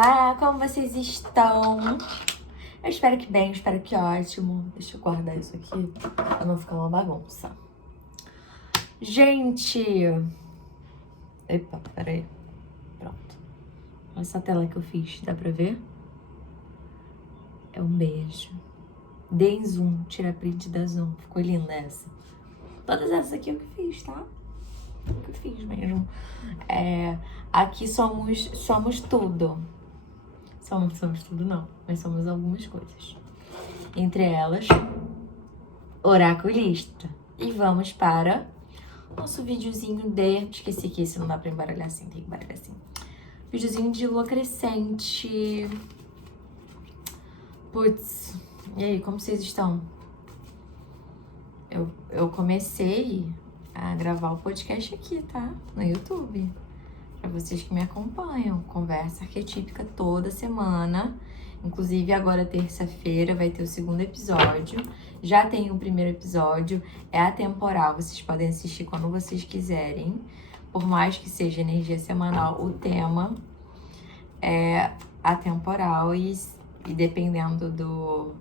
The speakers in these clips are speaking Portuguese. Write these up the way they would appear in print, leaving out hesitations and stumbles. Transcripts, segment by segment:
Olá, como vocês estão? Eu espero que bem, eu espero que ótimo. Deixa eu guardar isso aqui pra não ficar uma bagunça. Gente! Epa, peraí. Pronto. Essa tela que eu fiz, dá pra ver? É um beijo. Dei zoom, tira print da zoom. Ficou linda essa. Todas essas aqui eu que fiz, tá? Eu que fiz mesmo. Aqui somos tudo. Somos tudo não, mas somos algumas coisas. Entre elas, oraculista. E vamos para nosso videozinho de... Esqueci que esse não dá pra embaralhar assim, tem que embaralhar assim. Videozinho de lua crescente. Putz, e aí, como vocês estão? Eu comecei a gravar o podcast aqui, tá? No YouTube. Pra vocês que me acompanham. Conversa arquetípica toda semana. Inclusive, agora, terça-feira, vai ter o segundo episódio. Já tem o primeiro episódio. É atemporal. Vocês podem assistir quando vocês quiserem. Por mais que seja energia semanal, o tema é atemporal. E dependendo do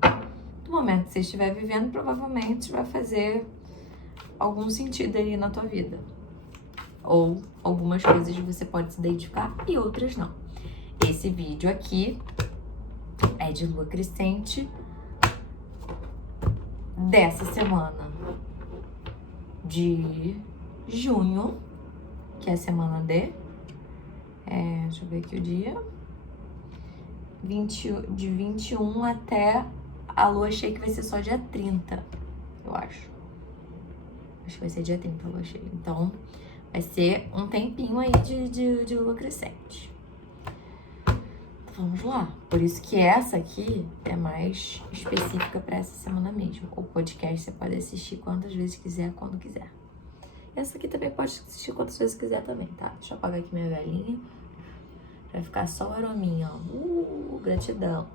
momento que você estiver vivendo, provavelmente vai fazer algum sentido ali na tua vida. Ou algumas coisas você pode se identificar e outras não. Esse vídeo aqui é de lua crescente dessa semana de junho, que é a semana de... deixa eu ver aqui o dia. De 21 até a lua cheia, que vai ser só dia 30, eu acho. Acho que vai ser dia 30 a lua cheia. Então, vai ser um tempinho aí de lua crescente. Vamos lá. Por isso que essa aqui é mais específica para essa semana mesmo. O podcast você pode assistir quantas vezes quiser, quando quiser. Essa aqui também pode assistir quantas vezes quiser também, tá? Deixa eu apagar aqui minha velhinha. Vai ficar só o arominha, ó. Gratidão.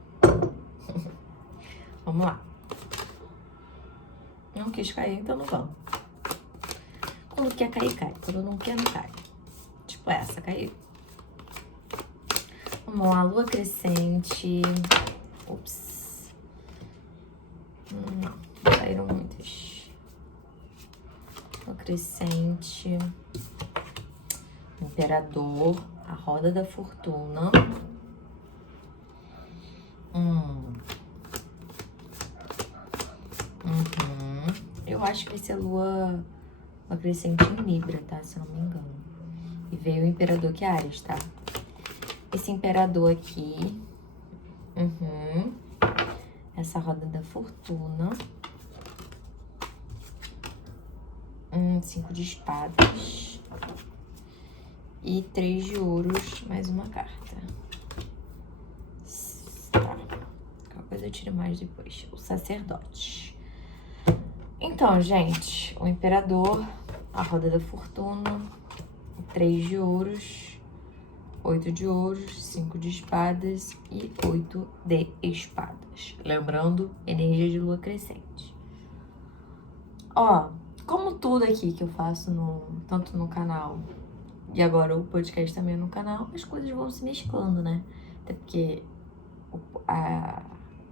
Vamos lá. Não quis cair, então não vamos. Quando quer cair, cai. Quando não quer, não cai. Tipo essa, caiu. Vamos lá, lua crescente. Ups. Não saíram muitas. Lua crescente. Imperador. A roda da fortuna. Eu acho que vai ser lua crescente em Libra, tá? Se eu não me engano. E veio o imperador que é Áries, tá? Esse imperador aqui. Essa roda da fortuna. 5 de espadas. E 3 de ouros, mais uma carta. Tá. Qualquer coisa eu tiro mais depois. O sacerdote. Então, gente, o imperador, a roda da fortuna, 3 de ouros, 8 de ouros, 5 de espadas e 8 de espadas. Lembrando, energia de lua crescente. Ó, como tudo aqui que eu faço tanto no canal e agora o podcast também no canal, as coisas vão se mesclando, né? Até porque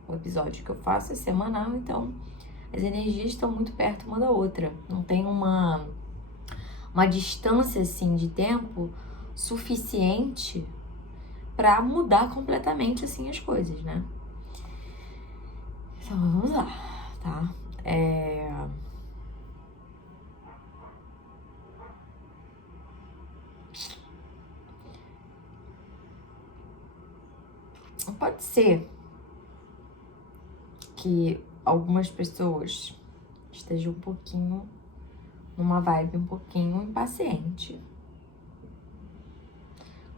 o episódio que eu faço é semanal, então as energias estão muito perto uma da outra. Não tem uma distância, assim, de tempo suficiente pra mudar completamente, assim, as coisas, né? Então, vamos lá, tá? Pode ser que algumas pessoas estejam um pouquinho numa vibe um pouquinho impaciente.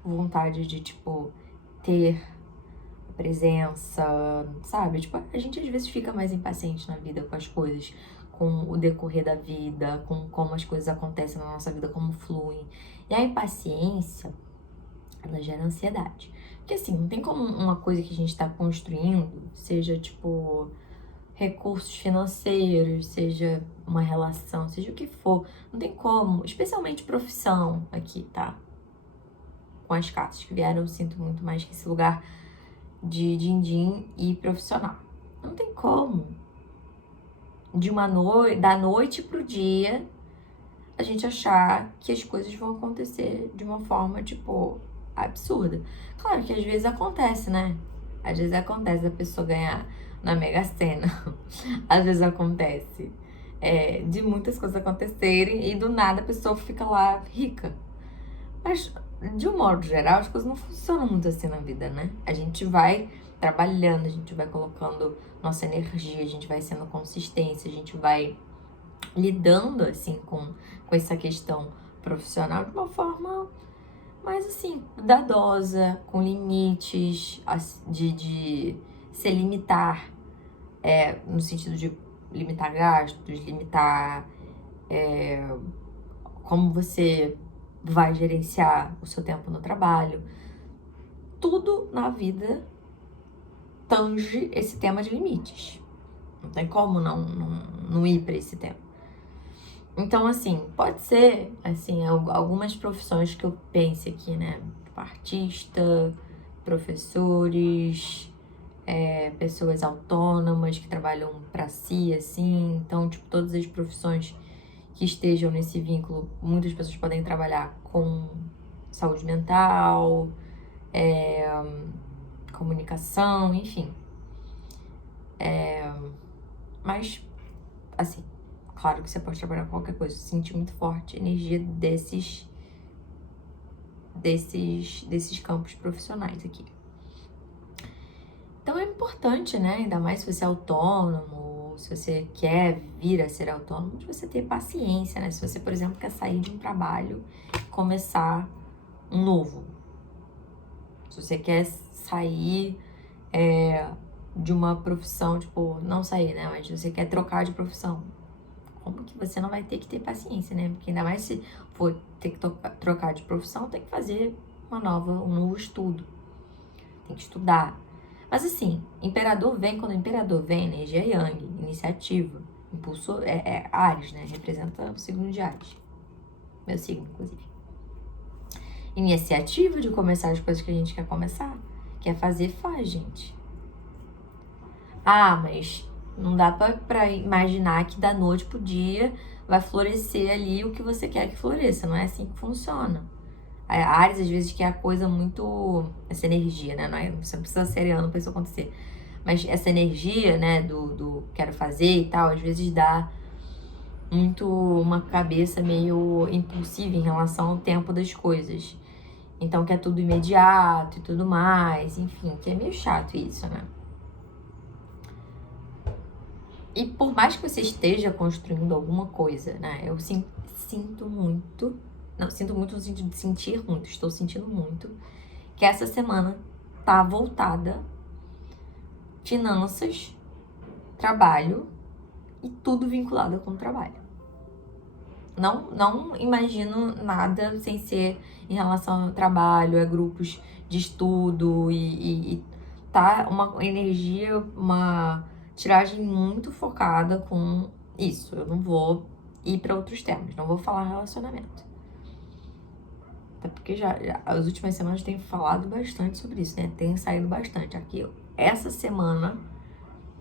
Vontade de, tipo, ter presença, sabe? Tipo, a gente às vezes fica mais impaciente na vida com as coisas, com o decorrer da vida, com como as coisas acontecem na nossa vida, como fluem. E a impaciência, ela gera ansiedade. Porque assim, não tem como uma coisa que a gente tá construindo, seja tipo recursos financeiros, seja uma relação, seja o que for, não tem como, especialmente profissão aqui, tá? com as cartas que vieram, eu sinto muito mais que esse lugar de din-din e profissional. Não tem como, da noite pro dia, a gente achar que as coisas vão acontecer de uma forma, tipo, absurda. Claro que às vezes acontece, né? Às vezes acontece da pessoa ganhar na Mega Sena. Às vezes acontece de muitas coisas acontecerem e do nada a pessoa fica lá rica. Mas, de um modo geral, as coisas não funcionam muito assim na vida, né? A gente vai trabalhando, a gente vai colocando nossa energia, a gente vai sendo consistente, a gente vai lidando, assim, com essa questão profissional de uma forma mais, assim, cuidadosa, com limites, de se limitar, no sentido de limitar gastos, limitar como você vai gerenciar o seu tempo no trabalho. Tudo na vida tange esse tema de limites. Não tem como não ir para esse tema. Então, assim, pode ser, assim, algumas profissões que eu pense aqui, né? Tipo, artista, professores, pessoas autônomas que trabalham para si, assim. Então, tipo, todas as profissões que estejam nesse vínculo, muitas pessoas podem trabalhar com saúde mental, comunicação, enfim. Mas, assim, claro que você pode trabalhar com qualquer coisa. Eu senti muito forte a energia desses campos profissionais aqui. Então é importante, né? Ainda mais se você é autônomo, se você quer vir a ser autônomo, de você ter paciência, né? Se você, por exemplo, quer sair de um trabalho e começar um novo. Se você quer sair de uma profissão, tipo, não sair, né? Mas você quer trocar de profissão. Como que você não vai ter que ter paciência, né? Porque ainda mais se for ter que trocar de profissão, tem que fazer um novo estudo. Tem que estudar. Mas assim, quando o imperador vem, energia Yang, iniciativa, impulso, Áries, né? Representa o signo de Áries. Meu signo, inclusive. Iniciativa de começar as coisas que a gente quer começar. Quer fazer, faz, gente. Ah, mas não dá pra imaginar que da noite pro dia vai florescer ali o que você quer que floresça. Não é assim que funciona. A Áries, às vezes, quer a coisa muito... Essa energia, né? Você não precisa ser ariano pra isso acontecer. Mas essa energia, né, do quero fazer e tal, às vezes dá muito uma cabeça meio impulsiva em relação ao tempo das coisas. Então, quer tudo imediato e tudo mais. Enfim, que é meio chato isso, né? E por mais que você esteja construindo alguma coisa, né? Eu sinto muito... Não, sinto muito no sentido de sentir muito. Estou sentindo muito que essa semana tá voltada finanças, trabalho e tudo vinculado com o trabalho. Não imagino nada sem ser em relação ao trabalho, a grupos de estudo e tá uma energia, uma tiragem muito focada com isso. Eu não vou ir para outros temas, não vou falar relacionamento. Até porque já as últimas semanas tem falado bastante sobre isso, né? Tem saído bastante. Aqui, essa semana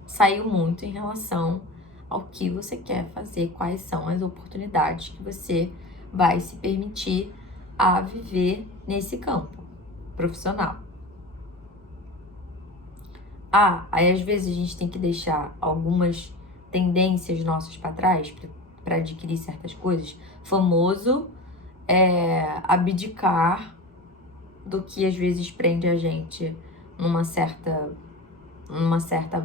saiu muito em relação ao que você quer fazer, quais são as oportunidades que você vai se permitir a viver nesse campo profissional. Aí às vezes a gente tem que deixar algumas tendências nossas para trás para adquirir certas coisas. Famoso abdicar do que às vezes prende a gente numa certa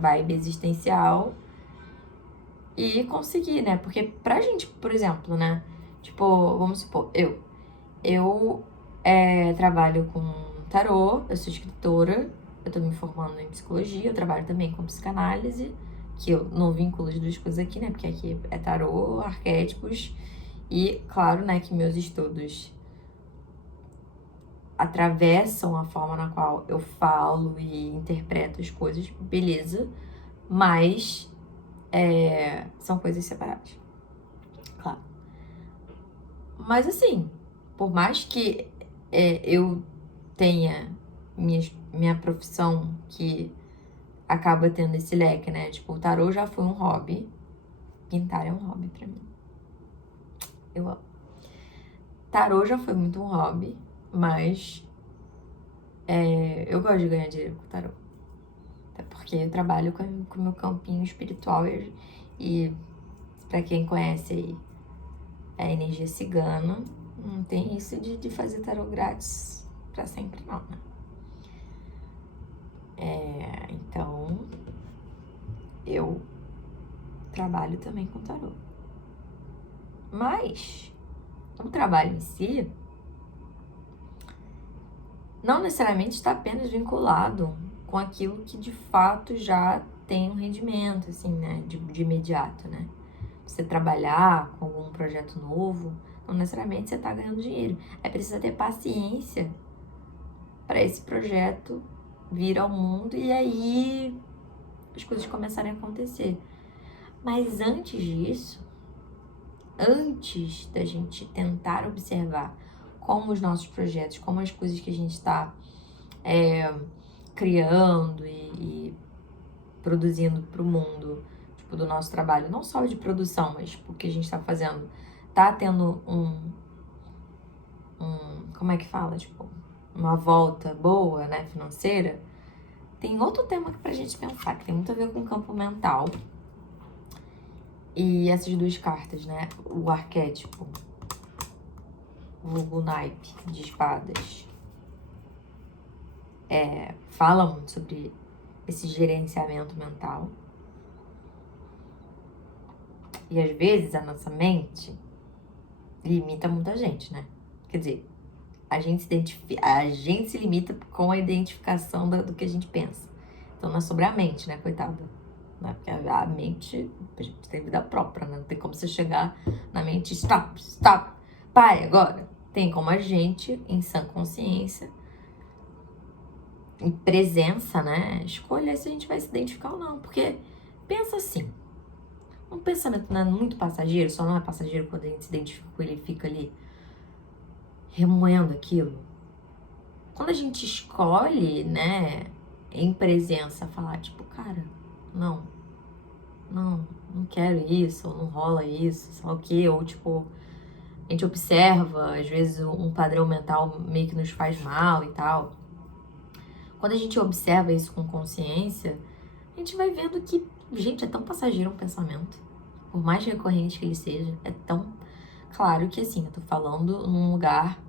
vibe existencial e conseguir, né? Porque pra gente, por exemplo, né? Tipo, vamos supor, eu trabalho com tarô, eu sou escritora, eu tô me formando em psicologia, eu trabalho também com psicanálise, que eu não vinculo as duas coisas aqui, né? Porque aqui é tarô, arquétipos e, claro, né, que meus estudos atravessam a forma na qual eu falo e interpreto as coisas, beleza, mas são coisas separadas, claro. Mas assim, por mais que eu tenha minha profissão que acaba tendo esse leque, né? Tipo, o tarô já foi um hobby. Pintar é um hobby pra mim. Eu amo. Tarô já foi muito um hobby, mas eu gosto de ganhar dinheiro com o tarô. Até porque eu trabalho com o meu campinho espiritual e pra quem conhece aí a energia cigana, não tem isso de fazer tarô grátis pra sempre não, né? Então, eu trabalho também com tarô. Mas o trabalho em si não necessariamente está apenas vinculado com aquilo que de fato já tem um rendimento, assim, né, de imediato, né? Você trabalhar com algum projeto novo, não necessariamente você está ganhando dinheiro. É preciso ter paciência para esse projeto vir ao mundo e aí as coisas começarem a acontecer. Mas antes disso, antes da gente tentar observar como os nossos projetos, como as coisas que a gente está criando e produzindo para o mundo, tipo, do nosso trabalho, não só de produção, mas tipo, o que a gente está fazendo, tá tendo como é que fala, tipo, uma volta boa, né, financeira, tem outro tema pra gente pensar, que tem muito a ver com o campo mental. E essas duas cartas, né, o arquétipo, vulgo naipe de espadas, fala muito sobre esse gerenciamento mental. E às vezes a nossa mente limita muita gente, né? Quer dizer, a gente se limita com a identificação do que a gente pensa. Então não é sobre a mente, né, coitada? Né? Porque a mente, a gente tem vida própria, né? Não tem como você chegar na mente, stop, pare agora. Tem como a gente, em sã consciência, em presença, né, escolher se a gente vai se identificar ou não. Porque pensa assim, um pensamento não é muito passageiro, só não é passageiro quando a gente se identifica com ele e fica ali remoendo aquilo. Quando a gente escolhe, né, em presença, falar tipo, cara, não quero isso, ou não rola isso, sei lá o quê, ou tipo, a gente observa, às vezes um padrão mental meio que nos faz mal e tal. Quando a gente observa isso com consciência, a gente vai vendo que, gente, é tão passageiro um pensamento. Por mais recorrente que ele seja, é tão claro que, assim, eu tô falando num lugar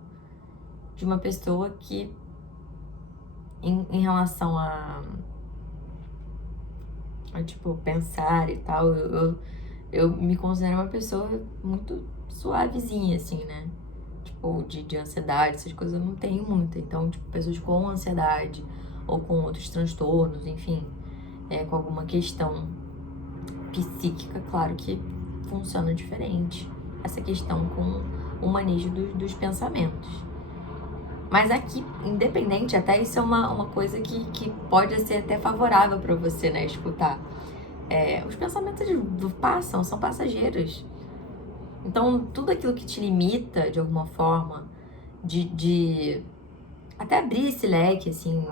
de uma pessoa que, em relação a tipo, pensar e tal, eu me considero uma pessoa muito suavezinha, assim, né? Tipo, de ansiedade, essas coisas eu não tenho muito. Então, tipo, pessoas com ansiedade ou com outros transtornos, enfim, com alguma questão psíquica, claro que funciona diferente essa questão com o manejo dos pensamentos. Mas aqui, independente, até isso é uma coisa que pode ser até favorável para você, né, escutar. Os pensamentos passam, são passageiros. Então, tudo aquilo que te limita, de alguma forma, de até abrir esse leque, assim,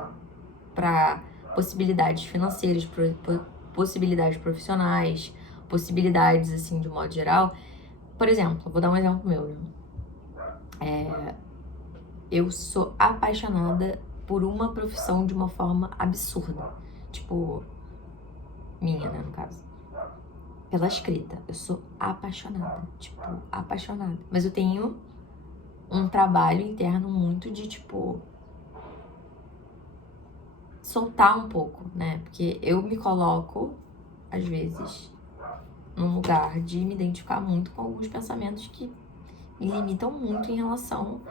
para possibilidades financeiras, possibilidades profissionais, possibilidades, assim, de modo geral. Por exemplo, vou dar um exemplo meu. Eu sou apaixonada por uma profissão de uma forma absurda. Tipo, minha, né, no caso. Pela escrita. Eu sou apaixonada. Tipo, apaixonada. Mas eu tenho um trabalho interno muito de, tipo, soltar um pouco, né? Porque eu me coloco, às vezes, num lugar de me identificar muito com alguns pensamentos que me limitam muito em relação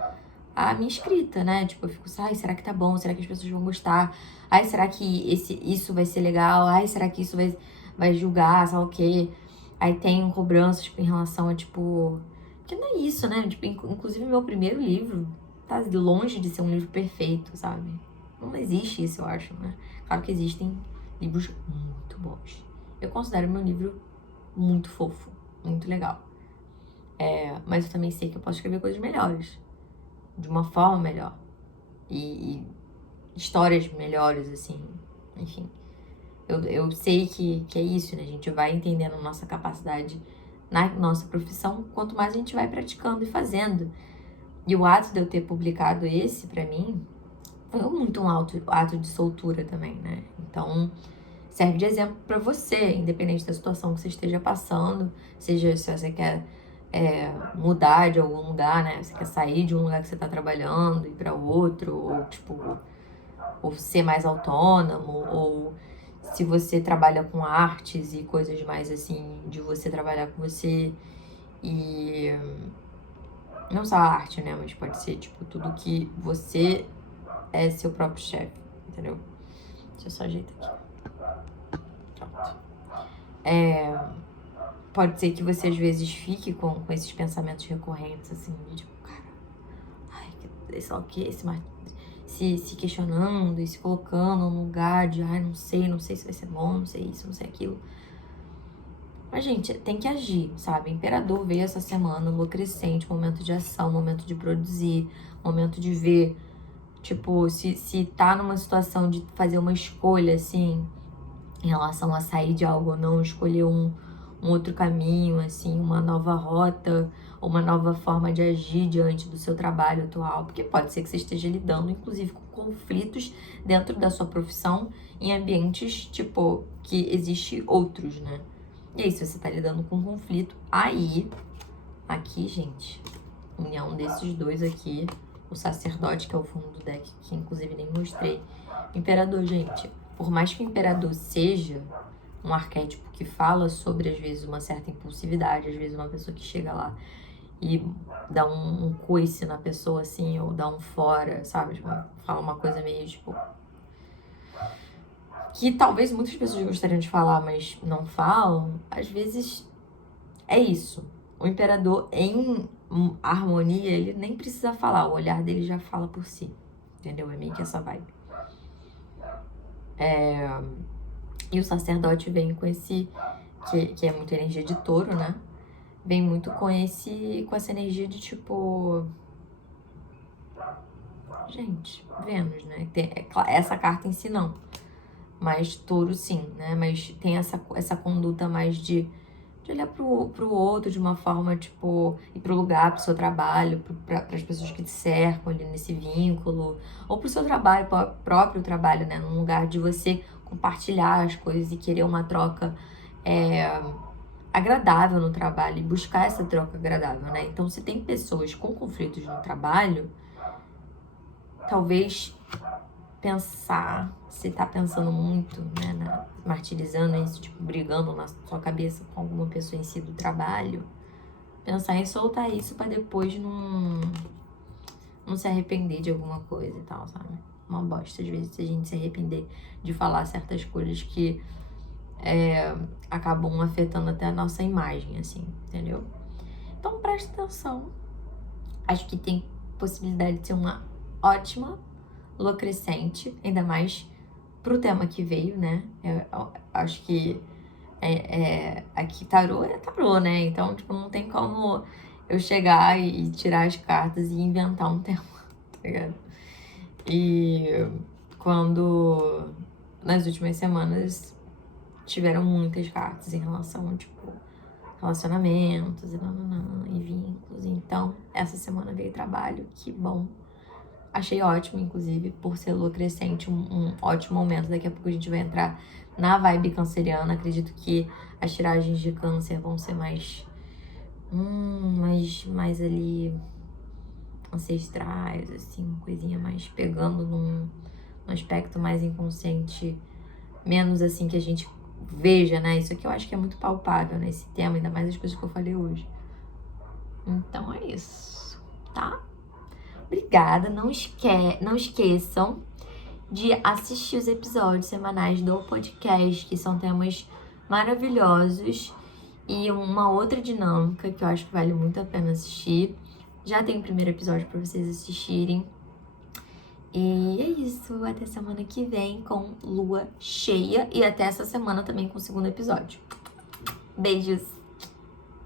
à minha escrita, né? Tipo, eu fico assim, ai, será que tá bom? Será que as pessoas vão gostar? Ai, será que isso vai ser legal? Ai, será que isso vai julgar, sei lá o quê? Aí tem cobranças tipo, em relação a, tipo... Porque não é isso, né? Tipo, inclusive, meu primeiro livro tá longe de ser um livro perfeito, sabe? Não existe isso, eu acho, né? Claro que existem livros muito bons. Eu considero meu livro muito fofo, muito legal. Mas eu também sei que eu posso escrever coisas melhores, de uma forma melhor. e histórias melhores, assim, enfim. Eu sei que é isso, né? A gente vai entendendo a nossa capacidade na nossa profissão, quanto mais a gente vai praticando e fazendo. E o ato de eu ter publicado esse, pra mim, foi muito um ato de soltura também, né? Então, serve de exemplo pra você, independente da situação que você esteja passando, seja se você quer mudar de algum lugar, né? Você quer sair de um lugar que você tá trabalhando e ir pra outro, ou tipo, ou ser mais autônomo, ou se você trabalha com artes e coisas mais assim, de você trabalhar com você e não só a arte, né? Mas pode ser, tipo, tudo que você é seu próprio chefe, entendeu? Deixa eu só ajeitar aqui. Pronto. Pode ser que você às vezes fique com esses pensamentos recorrentes, assim, de tipo, cara, ai, sei lá o que, se questionando e se colocando num lugar de, ai, não sei se vai ser bom, não sei isso, não sei aquilo. Mas, gente, tem que agir, sabe? Imperador veio essa semana, lua crescente, momento de ação, momento de produzir, momento de ver, tipo, se tá numa situação de fazer uma escolha, assim, em relação a sair de algo ou não, escolher um outro caminho, assim, uma nova rota, uma nova forma de agir diante do seu trabalho atual, porque pode ser que você esteja lidando, inclusive, com conflitos dentro da sua profissão, em ambientes, tipo, que existe outros, né? E aí, se você tá lidando com conflito, aí, aqui, gente, união desses dois aqui, o sacerdote, que é o fundo do deck, que inclusive nem mostrei. Imperador, gente, por mais que o imperador seja um arquétipo que fala sobre, às vezes, uma certa impulsividade, às vezes uma pessoa que chega lá e dá um coice na pessoa, assim, ou dá um fora, sabe? Tipo, fala uma coisa meio, tipo, que talvez muitas pessoas gostariam de falar, mas não falam, às vezes é isso. O imperador, em harmonia, ele nem precisa falar, o olhar dele já fala por si, entendeu? É meio que essa vibe. E o sacerdote vem com esse, que é muito energia de touro, né? Vem muito com essa energia de tipo... Gente, Vênus, né? Essa carta em si não. Mas touro sim, né? Mas tem essa conduta mais de olhar pro outro de uma forma, tipo, ir pro lugar, pro seu trabalho, pras pessoas que te cercam ali nesse vínculo, ou pro seu trabalho, próprio trabalho, né? Num lugar de você compartilhar as coisas e querer uma troca agradável no trabalho e buscar essa troca agradável, né? Então, se tem pessoas com conflitos no trabalho, talvez pensar, se tá pensando muito, né, martirizando isso, tipo, brigando na sua cabeça com alguma pessoa em si do trabalho, pensar em soltar isso pra depois não se arrepender de alguma coisa e tal, sabe? Uma bosta, às vezes, a gente se arrepender de falar certas coisas que acabam afetando até a nossa imagem, assim, entendeu? Então, presta atenção. Acho que tem possibilidade de ser uma ótima lua crescente, ainda mais pro tema que veio, né? Eu acho que aqui tarô é tarô, né? Então, tipo, não tem como eu chegar e tirar as cartas e inventar um tema, tá ligado? E quando nas últimas semanas tiveram muitas cartas em relação, tipo, relacionamentos e vínculos. Então, essa semana veio trabalho, que bom. Achei ótimo, inclusive, por ser lua crescente, um ótimo momento. Daqui a pouco a gente vai entrar na vibe canceriana. Acredito que as tiragens de câncer vão ser mais ali ancestrais, assim, uma coisinha mais pegando num aspecto mais inconsciente, menos assim que a gente veja, né? Isso aqui eu acho que é muito palpável, né? Esse tema, ainda mais as coisas que eu falei hoje. Então é isso, tá? Obrigada, não esqueçam de assistir os episódios semanais do podcast, que são temas maravilhosos e uma outra dinâmica que eu acho que vale muito a pena assistir. Já tem o primeiro episódio para vocês assistirem. E é isso, até semana que vem com lua cheia e até essa semana também com o segundo episódio. Beijos!